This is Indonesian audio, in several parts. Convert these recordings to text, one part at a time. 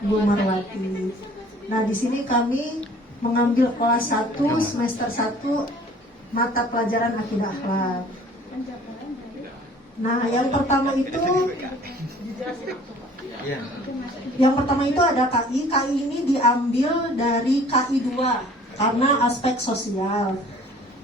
Bu Marwati. Nah, di sini kami mengambil kelas 1 semester 1 mata pelajaran akidah akhlak. Nah, yang pertama itu ada KI. KI ini diambil dari KI 2 karena aspek sosial.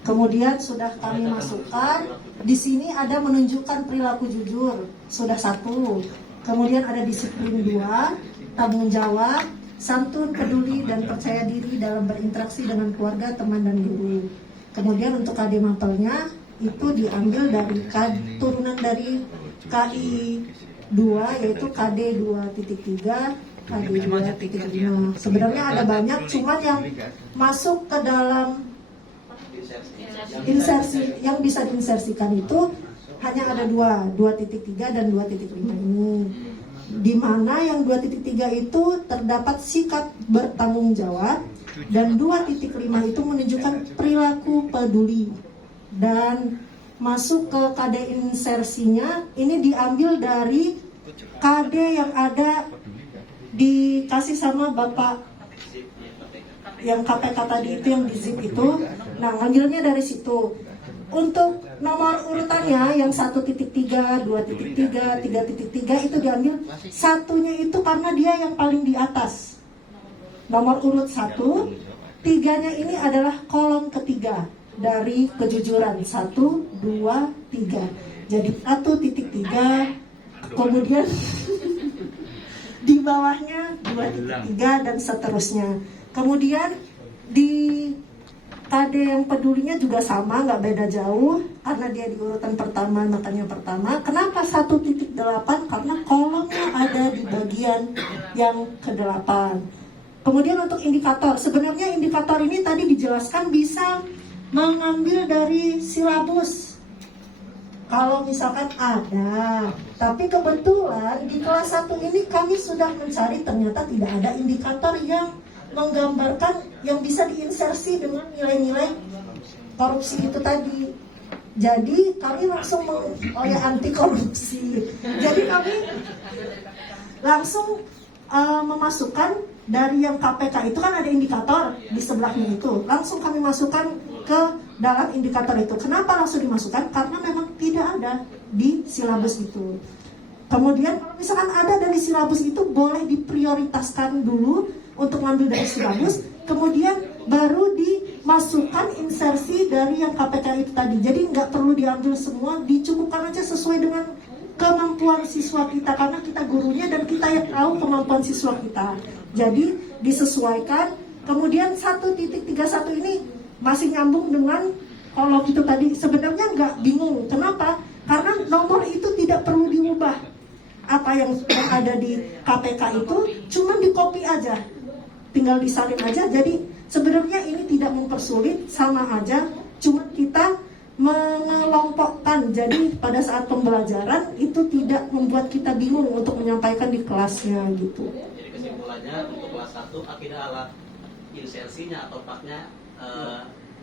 Kemudian sudah kami masukkan, di sini ada menunjukkan perilaku jujur, sudah 1. Kemudian ada disiplin 2, tanggung jawab, santun, peduli, dan percaya diri dalam berinteraksi dengan keluarga, teman, dan guru. Kemudian untuk KD mapelnya itu diambil dari turunan dari KI 2, yaitu KD 2.3, KD 2.5. Sebenarnya ada banyak, cuman yang masuk ke dalam insersi yang bisa diinsersikan itu hanya ada 2.3 dan 2.5 ini. Di mana yang 2.3 itu terdapat sikap bertanggung jawab dan 2.5 itu menunjukkan perilaku peduli. Dan masuk ke KD insersinya ini diambil dari KD yang ada dikasih sama Bapak yang KPK tadi itu, yang di zip itu. Nah, ngambilnya dari situ. Untuk nomor urutannya yang 1.3, 2.3, 3.3 itu diambil satunya itu karena dia yang paling di atas. Nomor urut 1, 3-nya ini adalah kolom ketiga dari kejujuran. 1, 2, 3. Jadi 1.3, kemudian di bawahnya 2.3 dan seterusnya. Kemudian di KD yang pedulinya juga sama, nggak beda jauh, karena dia di urutan pertama, makanya pertama. Kenapa 1.8? Karena kolomnya ada di bagian yang ke-8. Kemudian untuk indikator, sebenarnya indikator ini tadi dijelaskan bisa mengambil dari silabus. Kalau misalkan ada, tapi kebetulan di kelas 1 ini kami sudah mencari, ternyata tidak ada indikator yang menggambarkan yang bisa diinsersi dengan nilai-nilai korupsi itu tadi. Jadi kami langsung oleh anti korupsi. Jadi kami langsung memasukkan dari yang KPK itu kan ada indikator di sebelahnya itu. Langsung kami masukkan ke dalam indikator itu. Kenapa langsung dimasukkan? Karena memang tidak ada di silabus itu. Kemudian kalau misalkan ada dari silabus itu boleh diprioritaskan dulu untuk ngambil dari silabus, kemudian baru dimasukkan insersi dari yang KPK itu tadi. Jadi nggak perlu diambil semua, dicukupkan aja sesuai dengan kemampuan siswa kita, karena kita gurunya dan kita yang tahu kemampuan siswa kita. Jadi disesuaikan. Kemudian 1.31 ini masih nyambung dengan kolom itu tadi. Sebenarnya nggak bingung, kenapa? Karena nomor itu tidak perlu diubah. Apa yang ada di KPK itu cuman di copy aja, tinggal disalin aja. Jadi sebenarnya ini tidak mempersulit, sama aja, cuma kita mengelompokkan. Jadi pada saat pembelajaran itu tidak membuat kita bingung untuk menyampaikan di kelasnya gitu. Jadi kesimpulannya untuk kelas 1 akidah akhlak insersinya atau partnya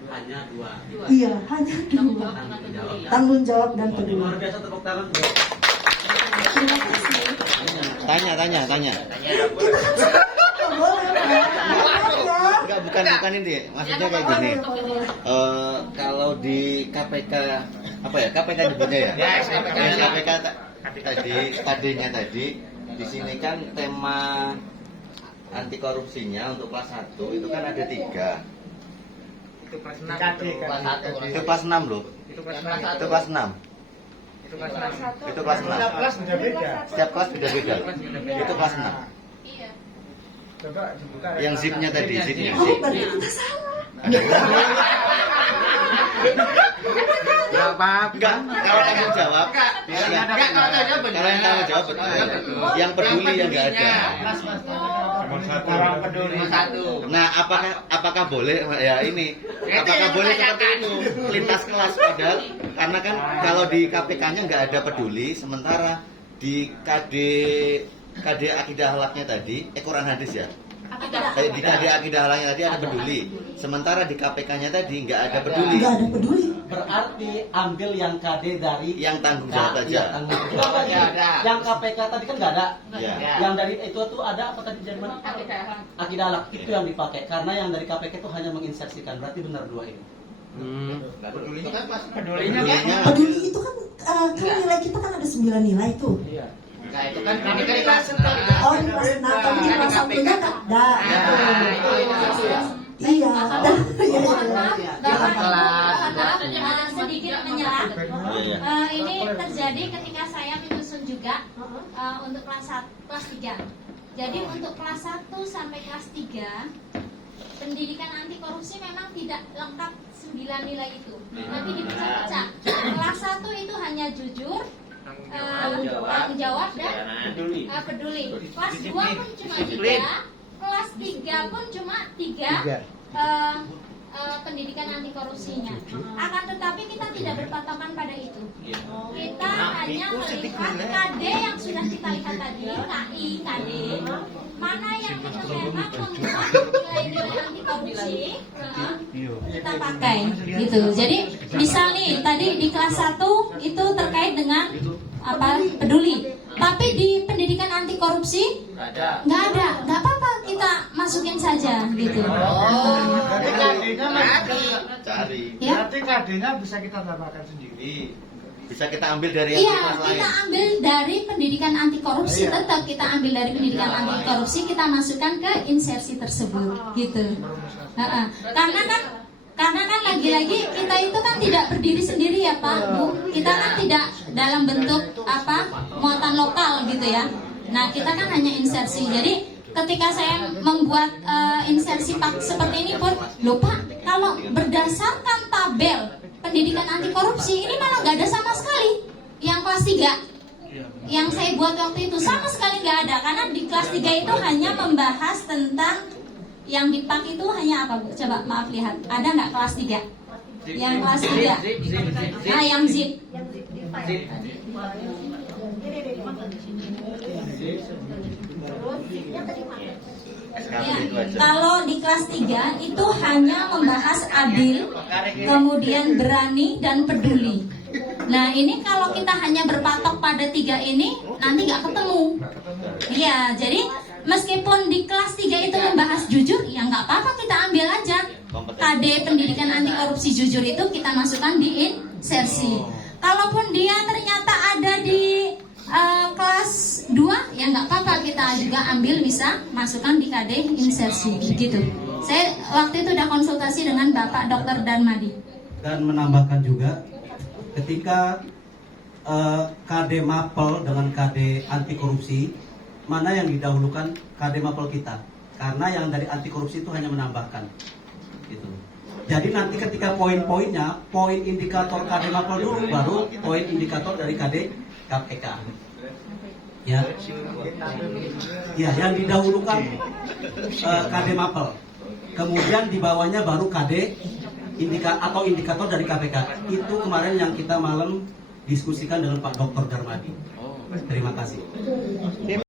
hanya 2. Iya, hanya 2. Tanggung jawab dan peduli. Luar biasa, tepuk tangan. Terima kasih. Tanya. Enggak, bukan ini. Maksudnya kayak gini. Kalau di KPK apa ya? KPK nyebutnya ya? Ya, KPK tadi, KD-nya tadi. Di sini kan tema anti korupsinya untuk kelas 1 itu kan ada 3. Itu kelas 6. Itu kelas 6 loh. Itu kelas 6. Itu kelas 6. Setiap kelas beda-beda. Setiap kelas beda-beda. Itu kelas 6. Iya. Coba dibuka. Yang zipnya tadi, zipnya. Oh, berarti kita salah. Enggak apa-apa. Enggak, kalau tanggung jawab. Kalau yang tanggung jawab betul. Yang peduli yang enggak ada. Orang peduli 1. Nah, apakah boleh ya ini? Apakah boleh seperti itu lintas kelas, padahal karena kan kalau di KPK-nya nggak ada peduli, sementara di KD akidah akhlaknya tadi Quran hadis ya. Di KD akidah halangnya tadi ada peduli. Sementara di KPK-nya tadi nggak ada peduli. Nggak ada peduli. Berarti ambil yang KD dari Yang tanggung jawab aja. Iya, tanggung jawab aja. Yang KPK tadi kan nggak ada. Ya. Yang dari itu tuh ada apa tadi dari mana? Akidah halal itu yang dipakai karena yang dari KPK itu hanya menginsersikan. Berarti benar dua ini. Pedulinya Peduli itu kan nilai kita kan ada 9 nilai tuh. Iya. Nah, itu kan ini kan kelas Oh, di kelas 6, tapi di kelas 1-nya nggak ada. Iya, ada. Sedikit menyerah. Iya. Ini terjadi ketika saya menyusun juga untuk kelas 3. Jadi untuk kelas 1 sampai kelas 3 pendidikan anti korupsi memang tidak lengkap 9 nilai itu. Nanti dipecah-pecah. Kelas 1 itu hanya jujur, tanggung jawab dan peduli. Kelas 2 pun cuma 3, kelas 3 pun cuma 3 pendidikan anti korupsinya. Akan tetapi kita tidak berpatokan pada itu. Kita hanya melihat KD yang sudah kita lihat tadi, KI, KD, mana yang itu memang membuat nilai-nilai anti korupsi, kita pakai gitu. Jadi misal nih tadi di kelas 1 itu terkait dengan apa peduli, tapi di pendidikan anti korupsi nggak ada, nggak apa-apa kita masukin saja gitu. Berarti KD-nya Cari. Ya. Berarti KD-nya bisa kita tambahkan sendiri. Bisa kita ambil dari yang Iya, kelas lain. kita ambil dari pendidikan anti korupsi, Iya. tetap kita ambil dari pendidikan anti korupsi, kita masukkan ke insersi tersebut, gitu. Heeh. Karena kan lagi-lagi kita itu kan tidak berdiri sendiri ya Pak, Bu. Kita kan tidak dalam bentuk apa muatan lokal gitu ya. Nah kita kan hanya insersi. Jadi ketika saya membuat insersi pak seperti ini pun, loh Pak, kalau berdasarkan tabel pendidikan anti korupsi ini malah nggak ada sama sekali yang kelas 3 yang saya buat waktu itu sama sekali nggak ada, karena di kelas 3 itu hanya membahas tentang yang di pak itu hanya apa Bu? Coba maaf lihat, ada nggak kelas 3? Yang kelas 3? Nah yang zip. Ya, kalau di kelas 3 itu hanya membahas adil, kemudian berani dan peduli. Nah ini kalau kita hanya berpatok pada 3 ini nanti nggak ketemu. Iya, jadi meskipun di kelas 3 itu membahas jujur, ya nggak apa-apa kita ambil aja. KD pendidikan anti korupsi jujur itu kita masukkan di insersi. Kalaupun dia ternyata ada di kelas 2, ya nggak apa-apa kita juga ambil, bisa masukkan di KD insersi gitu. Saya waktu itu udah konsultasi dengan Bapak Dr. Darmadi. Dan menambahkan juga ketika KD Mapel dengan KD anti korupsi, mana yang didahulukan KD Mapel kita, karena yang dari anti korupsi itu hanya menambahkan gitu. Jadi nanti ketika poin-poinnya, poin indikator KD Mapel dulu, baru poin indikator dari KD KPK. Ya, yang didahulukan KD Mapel, kemudian di bawahnya baru KD indikator dari KPK. Itu kemarin yang kita malam diskusikan dengan Pak Dr. Darmadi. Terima kasih.